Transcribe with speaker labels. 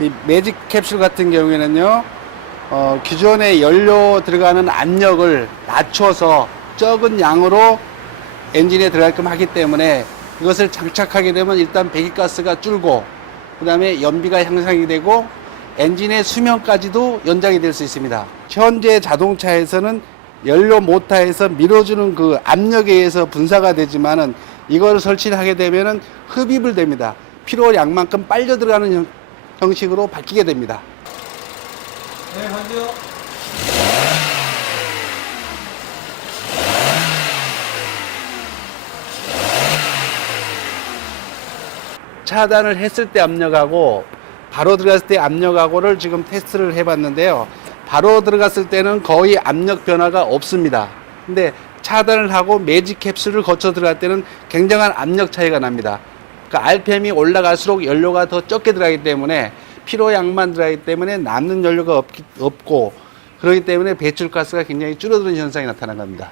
Speaker 1: 이 매직 캡슐 같은 경우에는요, 어, 기존에 연료 들어가는 압력을 낮춰서 적은 양으로 엔진에 들어가게끔 하기 때문에 이것을 장착하게 되면 일단 배기가스가 줄고 그 다음에 연비가 향상이 되고 엔진의 수명까지도 연장이 될 수 있습니다. 현재 자동차에서는 연료 모터에서 밀어주는 그 압력에 의해서 분사가 되지만은 이걸 설치를 하게 되면은 흡입을 됩니다. 필요량만큼 빨려 들어가는 형- 형식으로 바뀌게 됩니다.
Speaker 2: 네, 먼저.
Speaker 1: 차단을 했을 때 압력하고 바로 들어갔을 때 압력하고를 지금 테스트를 해봤는데요. 바로 들어갔을 때는 거의 압력 변화가 없습니다. 근데 차단을 하고 매직 캡슐을 거쳐 들어갈 때는 굉장한 압력 차이가 납니다. 그러니까 RPM이 올라갈수록 연료가 더 적게 들어가기 때문에 필요량만 들어가기 때문에 남는 연료가 없기, 없고 그렇기 때문에 배출가스가 굉장히 줄어드는 현상이 나타난 겁니다.